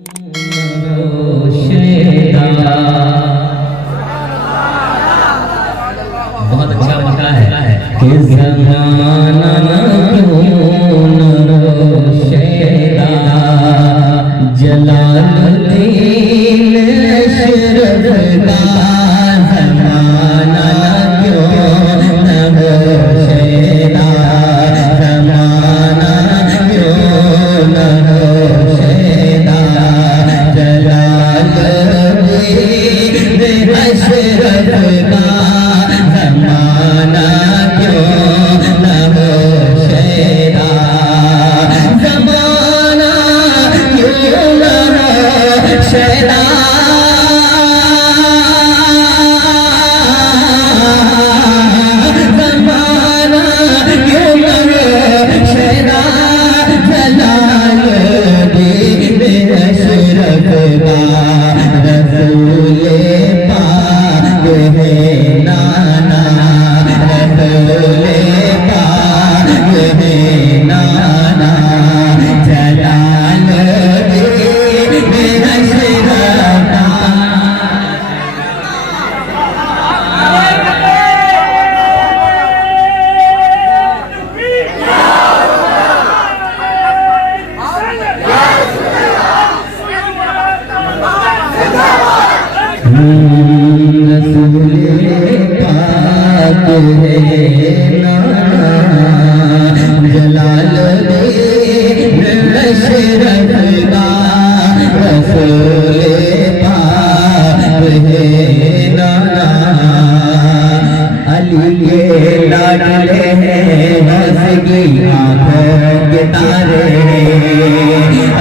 बहुत अच्छा लिखा है कि ज़माना क्यों न शेदा जलालुद्दीन अशरफ का ज़माना क्यों न शेदा ज़माना क्यों न शेदा जलालुद्दीन अशरफ का ज़माना क्यों न शेदा ज़माना क्यों न शेदा ज़माना क्यों न शेदा जलालुद्दीन अशरफ का रसूले पाक है नाना रसूले पाक है नाना जलालुद्दीन अशरफ का रसूले पाक है नाना जलालुद्दीन अशरफ का रसूले पाक है नाना अली के लाडले हैं बस की आँखों के तारे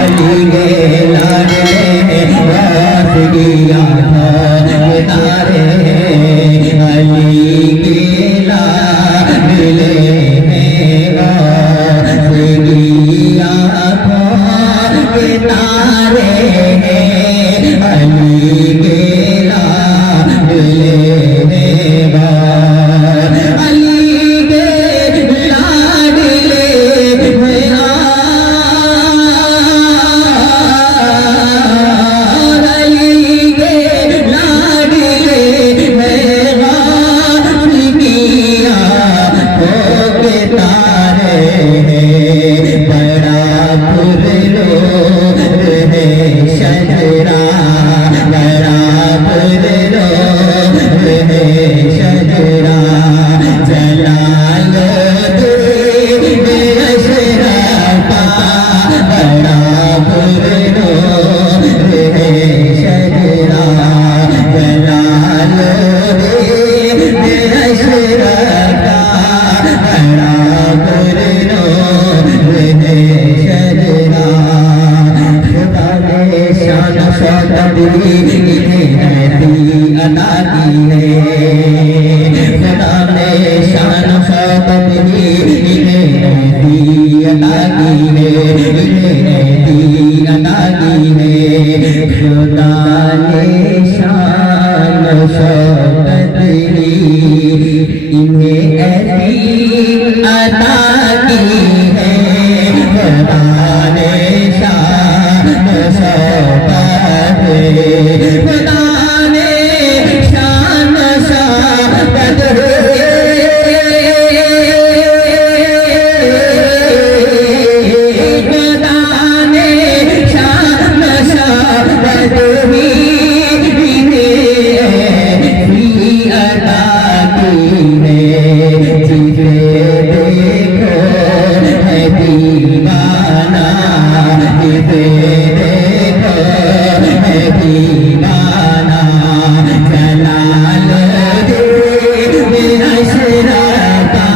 अली के लाडले हैं बस की आँखों के तारे अली के लाडले हैं बस की आँखों के तारे अली के लाडले हैं अली के लाडले मेरा अली के लाडले मेरा सिकिया हो के तारे बड़ा पुरलो है शजरा बड़ा पुरलो है शजरा जलालुद्दीन अशरफ का बड़ा पुरलो है शजरा जलालुद्दीन अशरफ का बड़ा पुरलो है शजरा खुदा ने शान शौकत दी इन्हें अदा की है खुदा ने शान शौकत दी इन्हें अदा की है इन्हें अदा की है खुदा ने शान शौकत दी इन्हें अदा की है खुदा ने शान शौकत खुदा ने शान शौकत खुदा ने शान शौकत अदा की है जिसे देखो है दीवाना जिसे देखो है दीवाना जलालुद्दीन अशरफ का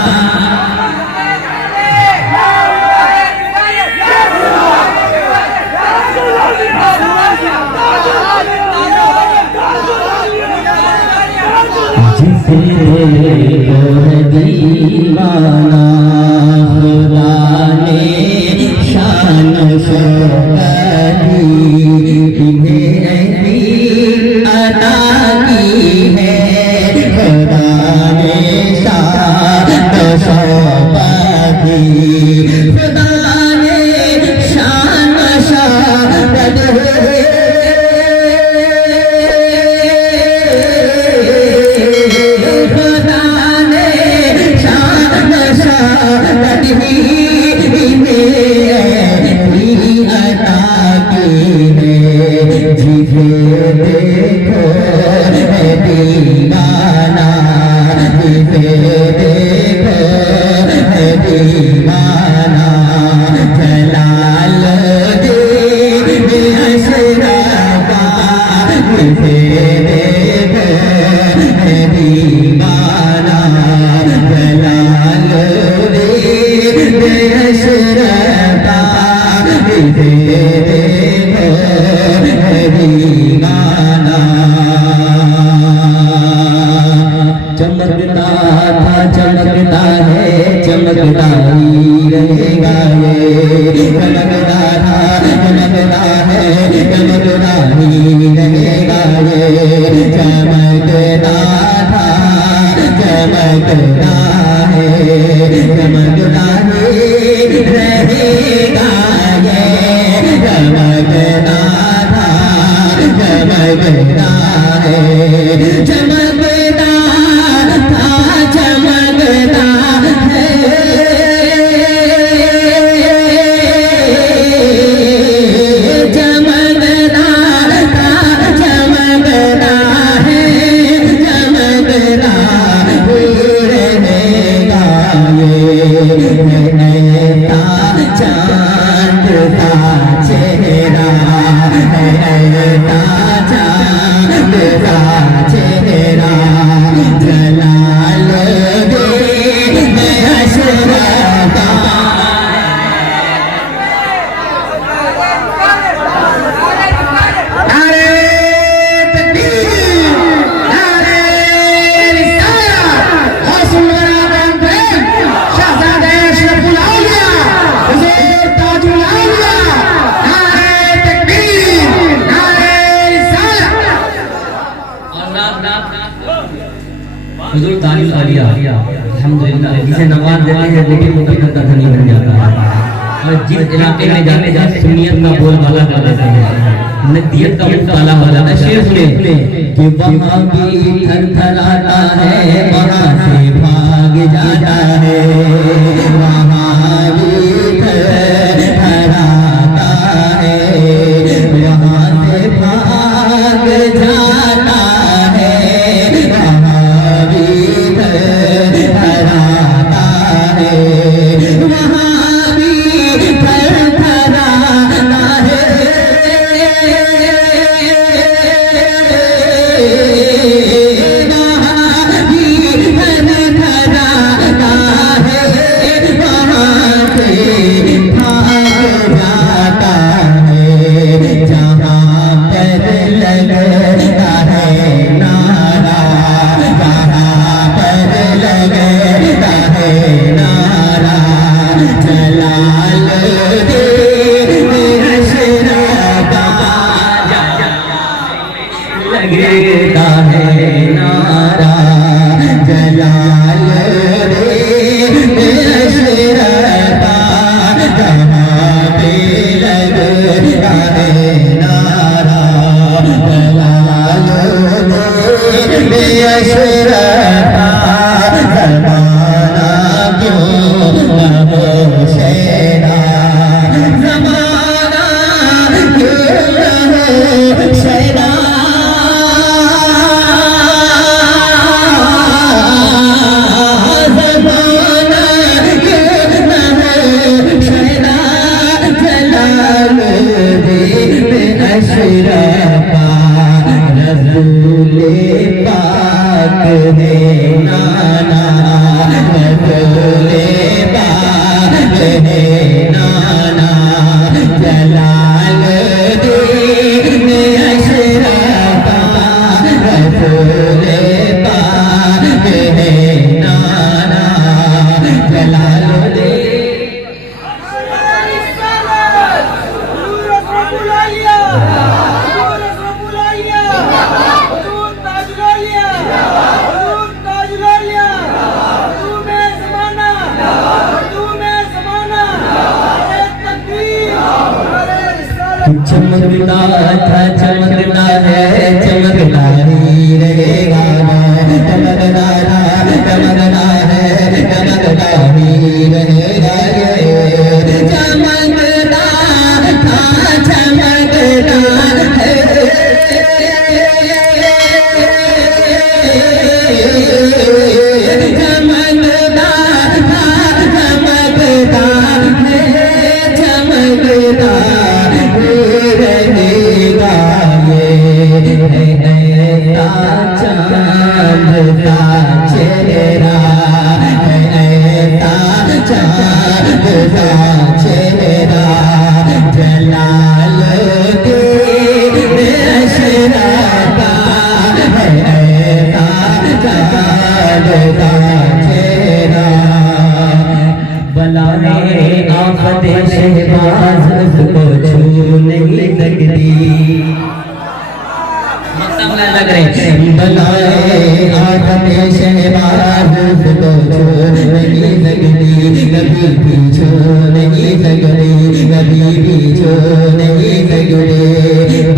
जिसे देखो है दीवाना खुदा ने शान शौकत दी इन्हें अदा की है खुदा ने शान शौकत दी खुदा ने शान शौकत चमकता था चमकता है चमकता ही रहेगा ये चमकता था चमकता है चमकता ही रहेगा ये चमकता था चमकता है चमकता ही रहेगा ये चमकता था चमकता है चमकता था चमकता है चमकता था चमकता है चमकता रहेगा ये चांद का चेहरा है चांद का चेहरा जलाल दे अशरफा हुजूर तारीफ आलिया अल्हम्दुलिल्लाह जिसे नवाज देते हैं लेकिन मुकद्दर का धनी बन जाता है। जिस इलाके में जाने जाते सुन्नियत का बोलबाला कर देते हैं नदियत का मुकाला हो जाता है। शेर सुने कि वहाँ भी थरथराता है वहाँ से भाग जाता है वहाँ भी थरथराता है वहाँ से भाग जाता है वहाँ भी थरथराता है वहाँ भी थरथराता है लगता है नारा जलाल रे अशरफा जहाँ पे लगता है नारा जलाल रे अशरफा ज़माना क्यों न हो शैरा ज़माना क्यों न हो शैरा अशरफा रसूले पाक है नाना रसूले पाक है नाना जलाल दे अशरफा रसूले पाक है नाना जलाल दे चमकता था चमकता है चमकता ही रहेगा चमकता था चमकता है चमकता ही रहेगा चमकता था चमकता है चमकता था चमकता है चमकता रहेगा ये चांद का चेहरा चांद का चेहरा जलाल दे अशरफा है चांद का चेहरा बलाए आफत शहबाज उसको छू नहीं सकती। मतलब लग रहे बलाए आफत शहबाज उसको छू नहीं सकती, कभी भी छू नहीं सकती, कभी भी छू नहीं सकती।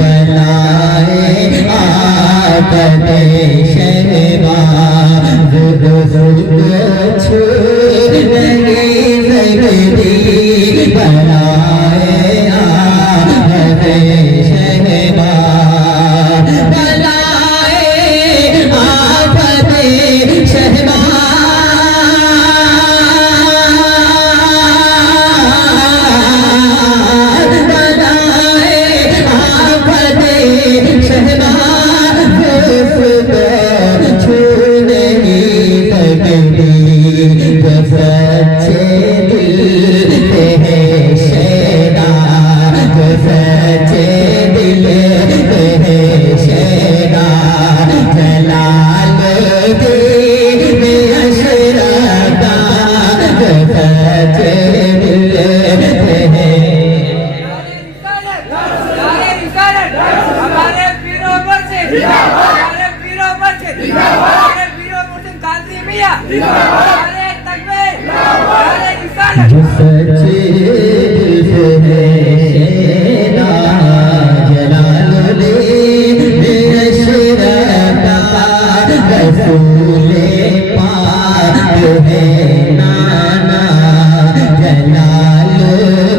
बलाए आफत शहबाज उसको छू नहीं सकती, बलाए आफत शहबाज, बलाए आफत शहबाज, बलाए आफत शहबाज उसको छू नहीं सकती। जो सच्चे दिल से है शेरा, जो सच्चे दिल से है शेरा, जलाल दीन अशरफा, जो सच्चे दिल से है। हमारे पीरों पर से, हमारे पीरों पर से, हमारे पीरों पर से काजी मियां, हमारे तकबीर, हमारे रिसालत। जो सच्चे दिल से है शेरा, जलालुद्दीन अशरफा, रसूले पाक है नाना, जलालुद्दीन